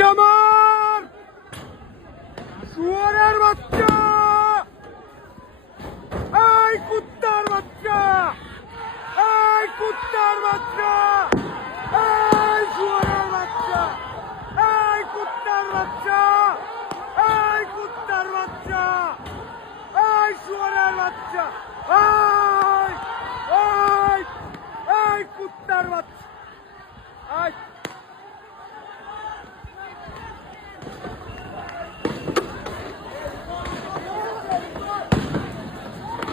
আমার শুয়োরের বাচ্চা, এই কুত্তার বাচ্চা, এই কুত্তার বাচ্চা, এই শুয়োরের বাচ্চা, এই কুত্তার বাচ্চা, এই কুত্তার বাচ্চা, এই শুয়োরের বাচ্চা, এই কুত্তার বাচ্চা।